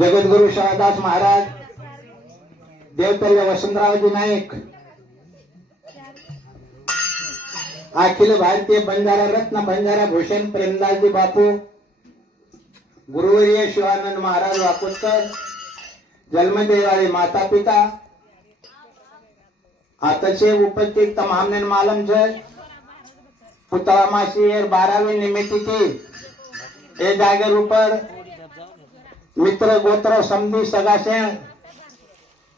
जगद्गुरु शाहदास महाराज, देवतल्य वसंतरावजी नाईक, अखिल भारतीय बंजारा रत्न बंजारा भूषण प्रेमदासजी बापू, गुरुवर्य शिवानंद महाराज वाकुटकर, जन्मदेवाले माता पिता, आताचे उपस्थित तमाम ने मालूम है पुतला मासी 12वीं निमित्त की ए जागर ऊपर मित्र गोत्र समधी सगाशेण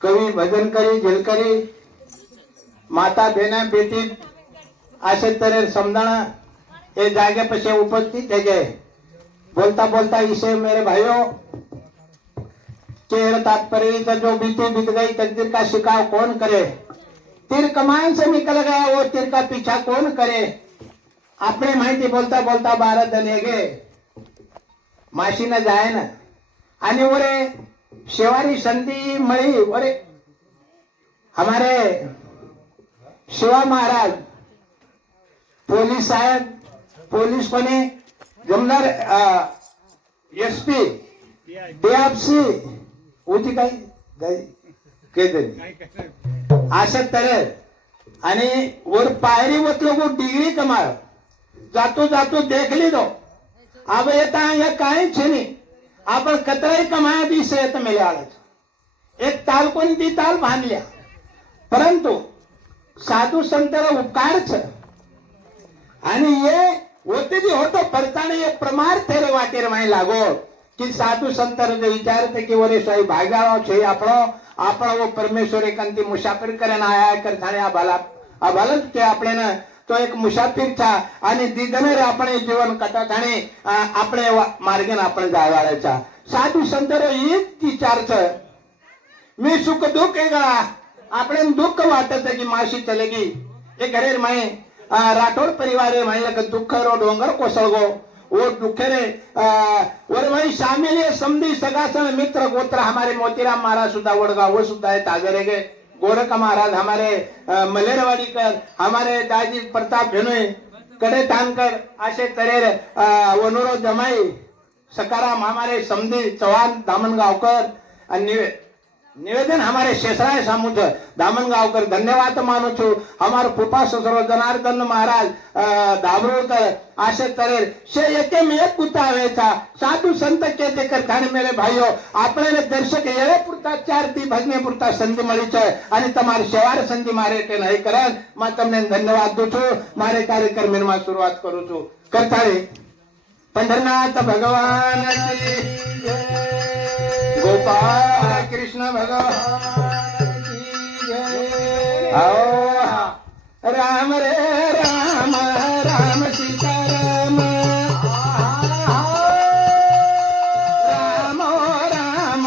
कवी भजन करी झलकरी माता बहना बेटी असे तरे समझना ए जागे पीछे उपस्थित है। बोलता बोलता इसे मेरे भाइयों के तात्पर्य जो बीती बीत गई तकदीर का शिकाव कौन करे, तीर कमान से निकल गया वो तीर का पीछा कौन करे। आपने माहिती बोलता बोलता 12 जण गे माशी न जाए ना आणि वरे शेवारी संधी मळी वरे हमारे शिवा महाराज पोलीस साहेब पोलीस पणे जमदार एसपी डीएफसी होती काही अशा तरह आणि वर पायरी वतलो को डिग्री कमाल जातो जातो देख ली दो अब येता या काय छेनी आपण कतराई कमाया भी सेत मेले आळच एक ताल कोणती ताल बांधल्या परंतु साधू संतर उपकारच आणि ये होते जी होतो परताने ये प्रमार तेरे वाटेर माई लागो कि साधु संतर जो विचारते कि वरे साई भाग्याळो छे આપણો वो परमेश्वर एकांती मुसाफिर करन आया कर थाने आभालत के आपले न तो एक मुसाफिर था आणि दिगनर આપણે जीवन कटा थाने આપણે मार्गेन आपण जायवाळाचा साधू संतर एक विचार छ मी सुख दुख का આપણે दुख वाटत की माशी चलेगी ये घरेर माई राठौर परिवार माई लग दुख रो डोंगर कोसळगो वो दुखेरे और वही शामिल है समधी सगासन मित्र गोत्र हमारे मोतीराम महाराज सुधा वडगांव वो सुधा है ताजरे के गोरख महाराज हमारे मलेरवाड़ीकर हमारे दादी प्रताप भेनोय कड़े तानकर आशे तरेर वनुरो जमाई सकाराम हमारे समधी चौहान दामनगावकर निवेदन हमारे शेषराय सामुच दामनगावकर धन्यवाद मानु छु हमारे फुफा ससुर जनार्दन महाराज दाभरोळकर आशे तरेर शे एके में एक कुत्ता वेचा साधु संत के देकर खाने मेरे भाइयों आपने दर्शक येळे पुरता 4 ती भजने पुरता संधि मळी छे आणि તમારી સેવાર સંધિ મારે કે નહીં કરન માં તમને ધન્યવાદ દઉં છું મારે કાર્યક્રમ માં શરૂઆત કરું છું કરતાળી पंढरनाथ भगवान की जय गोपाल कृष्ण भगवान की जय आओ राम रे राम राम सीता राम राम राम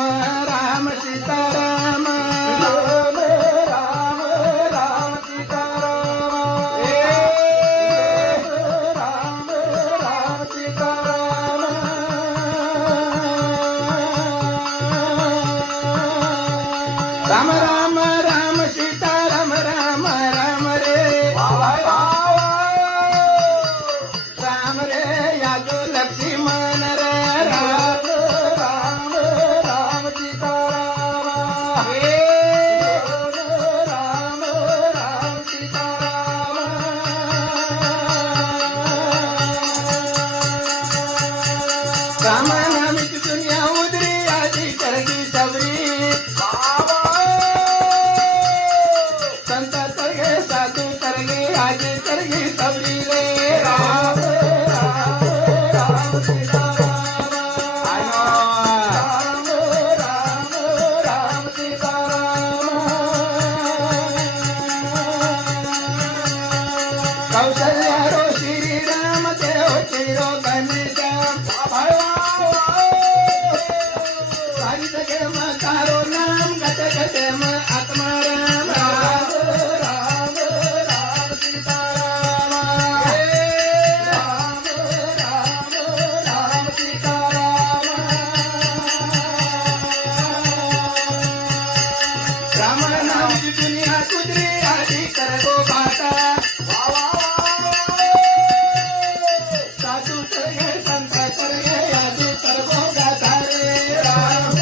राम सीता राम राम राम राम सीता राम राम सीता राम राम राम सीता राम राम राम रे राम रे यादो लक्ष्मण रे राम राम राम सीता राम राम राम सीता राम नाम की दुनिया उधरी आदि करगी सबरी संत तरगे साधु तरगे आगे तरगे सबरी ले राम राम राम सीता राम राम राम राम सीता राम कौशल्या रो श्री राम देव चिरो घनश्याम सारी जगे मकारो नाम गत गत म आत्मा राम राम राम राम सीता राम राम राम राम सीता राम राम नाम की दुनिया कुदरी आदि कर गो बाटा साधु करगे संत करगे आदि कर गो गाता रे राम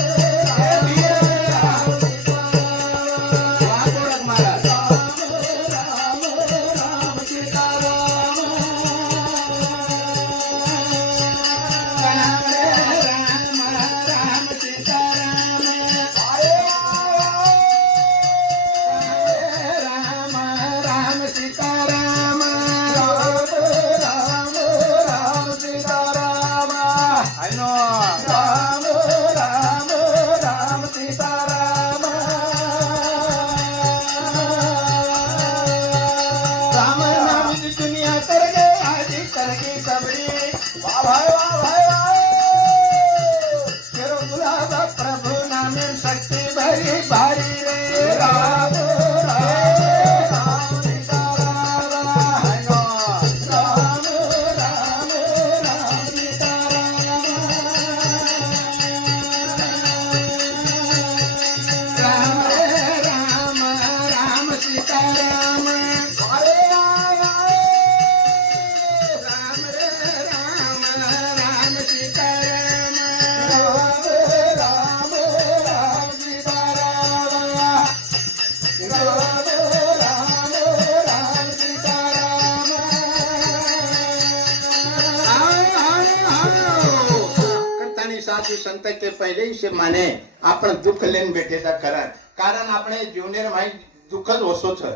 संत के पहले ही से माने आपण दुख लेन बैठे था करण कारण अपने जीवने भाई दुखद होसो छ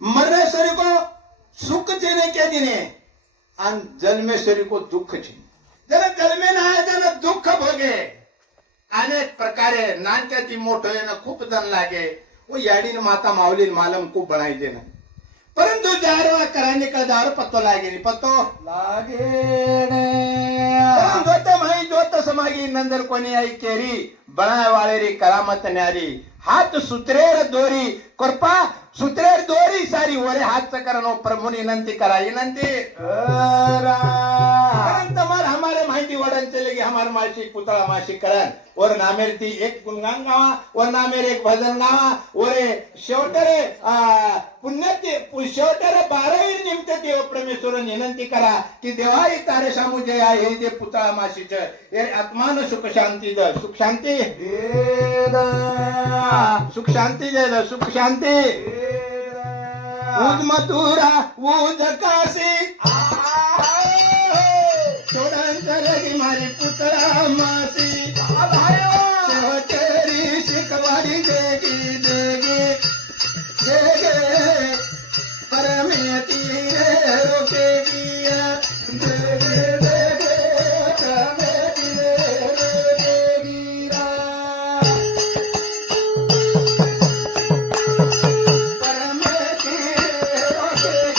मरने शरीर को सुख देने के दिने अन जन्मे शरीर को दुख छे जरा जन्मे ना आहे त्याला दुःख भोगे अनेक प्रकारे नानक्याची मोठं येणं खूप जण लागे वो याडीन माता माऊली मालम खूप बनाई देना परंतु जारवा कराने का दार पत्तो लागे नहीं पत्तो लागे जोत माई जोत समागी नंदर कोणी आई केरी बनाए वाले री करामत न्यारी हाथ सुत्रेर दोरी कृपा सुत्रेर दोरी सारी वरे हाथ करनो प्रभुनी विनंती करा विनंती तमार हमारे माहिती वडन चलेगी हमारे मासी पुतला मासी करण और नामेर ती एक गुणगान गावा और नामेर एक भजन गावा और शेवटरे पुण्यते शेवटरे 12 निमित्त देव परमेश्वर विनंती करा की देवाई तारे सामू जे आहे हे जे पुतळा मासीच हे आत्मान सुख शांती द सुख शांती सुख शांती जय सुख शांती उद मथुरा उद काशी छोड़ंतरगी मारी पुतळा मासी शेवटेरी शिकवाडी देगी देगी देगे परमेती रे रोकेगी देगे देगे परमेती रे रोकेगी परमेती रे रोकेगी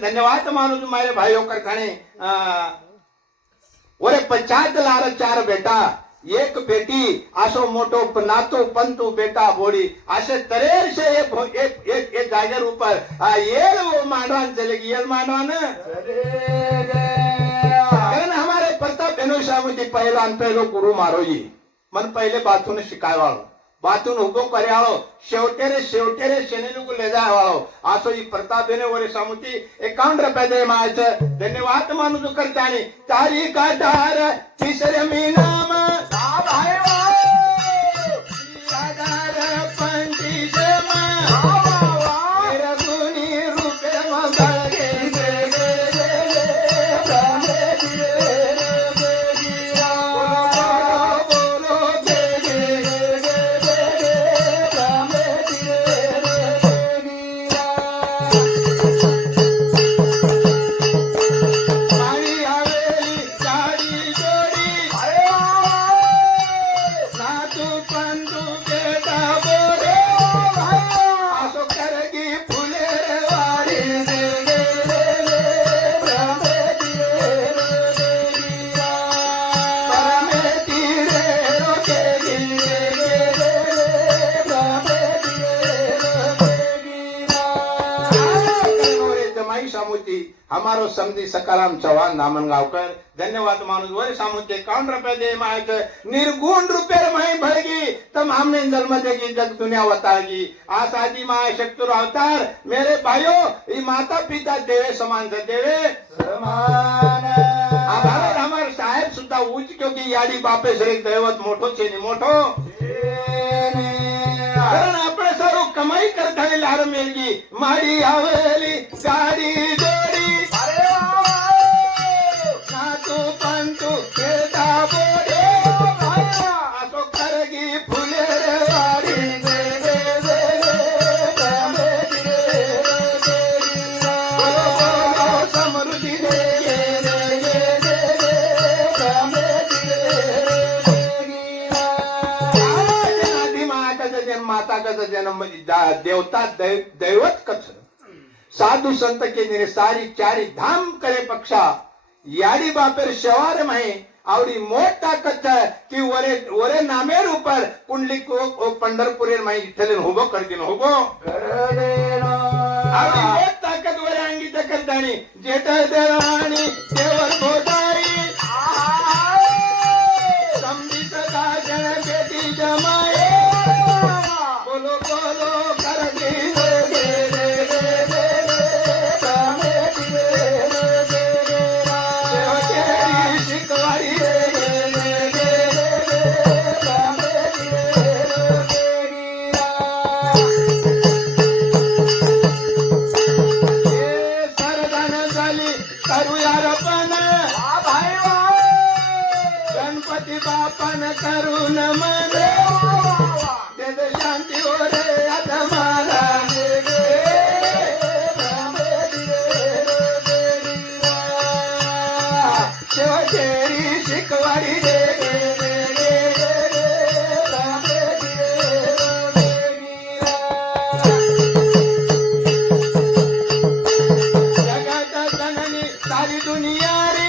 धन्यवाद मानो तुम्हारे भाइयों कर खाने ओरे 50 लार 4 बेटा एक बेटी आसो मोटो नातो पंतु बेटा बोड़ी आसे तरेर से एक जागर ऊपर येल वो मांडवान चलेगी येल मांडवान कारण हमारे प्रताप बेनोशा मुझे पहलो गुरु मारो जी मन पहले बातों शिकाय वालो बातून उभो कर्याळो शेवटेरे शनीनु को ले जाय वाळो आसो ई प्रताप देने वरे सामुती 51 रुपये दे माच धन्यवाद मानु जो करतानी तारी का दार तिसरे मीनाम सा भाई दार पंची जमा तेरा गुनी रूपे मगगे दे दे हमारो समधी सकाराम चव्हाण नामनगावकर धन्यवाद मानुस वरे सामुचे 51 रुपये दे मायक निर्गुण रुपये माई भड़गी तम हमने जन्म देगी जग दुनिया वतागी आसादी माय शक्तुर अवतार मेरे भाइयों ये माता पिता देवे समान से देवे समान आभार हमारे साहेब सुद्धा उच्च क्योंकि याडी बापे श्री दैवत मोठो छे नि मोठो कारण આપણે સારું કમાઈ કરતા લાર મેલગી મારી આવેલી ગાડી જોડી અરે નાતુ પંતુ કેતા બોડે આસો કરગી ફૂલે રે વાડી દે દે દે તમે દે દે બોલો સમૃદ્ધિ દે દે દે તમે दे माता का जन्म देवता दैवत कछ साधु संत के निरे सारी चारी धाम करे पक्षा याडी बापेर शवार माही आवडी मोठ ताकत है कि वरे नामेर ऊपर कुंडली को पंढरपुरेर माही इथले होबो कर दिन होबो आवडी मोठ ताकत वरे अंगी ताकत दाणी जेठ देवाणी देवर भोजाई समधी सदा जन बेटी जमाए बोलो बोलो कर दे गणपती बापन करून मन देद शांती हो रे आत्माला शेवचेरी शिकवाडी दे जगात जननी सारी दुनिया रे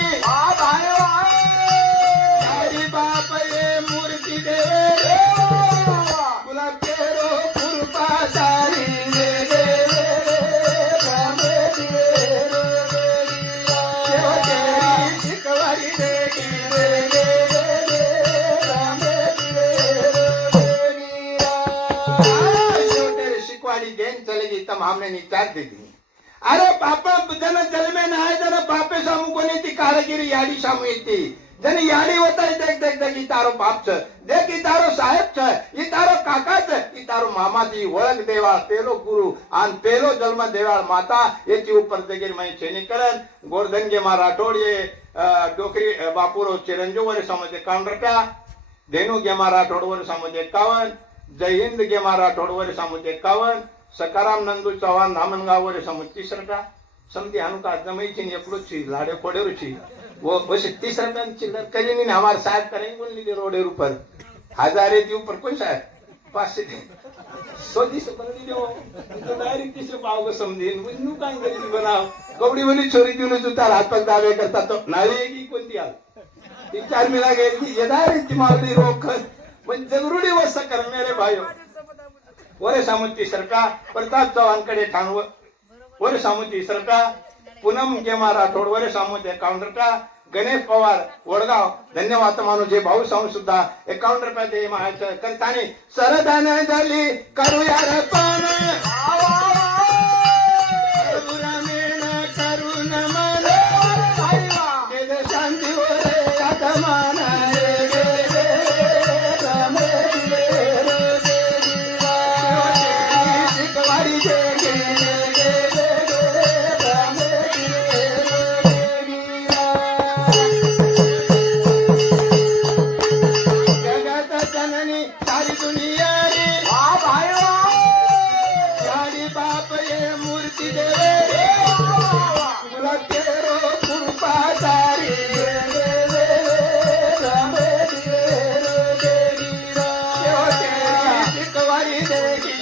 बाप ये मूर्ति देवे गुलाब केरो पुरपा सारी दे शिकवारी शिकवाड़ी देन चलेगी तब हमने निचार दे दी अरे पापा जन जल में ना जन पापे सामू को ती कारागिरी याडी सामू येती जने याडी होता देख देख देख ई तारो बाप छ देख ई तारो साहेब छ ई तारो काका छ ई तारो मामाजी वळख देवा पेलो गुरु आन पेलो जन्म देवाळ माता याची ऊपर देगेर माई चेनीकरण गोरधन गे मा राठोडये डोकरी बापुरो चिरंजीव वरे समजे कांडरटा धेनु गे मा राठोड वरे समजे 51 जय हिंद गे मा राठोड वरे समजे 51 सकाराम नंदू चव्हाण धामणगाव वरे समजे 30 समधी अनुका जमईची एकड़ो छी लाडे फोडेरो छी वो 30 रुपया चिल्लर करी नहीं हमारे साहब करेंगे बोल लीजिए रोडे ऊपर 1000 के ऊपर कोई साहब 500 100 से बन लीजिए तो डायरेक्ट 30 रुपया को समझे नु काय गरीब बनाओ कबड्डी वाली छोरी दिनो जुता हाथ पग दावे करता तो नावेगी कोणती आल 3-4 मिला गई ये डायरेक्ट मावली रोक पण जरूरी वसा कर मेरे भाइयों वरे सामुती सरका प्रताप चव्हाण कडे ठाणव वरे सामुती सरका पूनम गेमा राठोड वरे सामुती काउंटरटा गणेश पवार वडगाव धन्यवाद मानो जे भाऊ साऊं सुद्धा 51 रुपये दे माहायचं करतानी सरदान झाली करूया रे पण रामेण करून मन देद शांती हो रे आत्मान शिकवाडी सारी दुनिया रे याडी बाप ये मूर्ति देवे गुलाब केरो पुरपा सारी शिकवारी देगी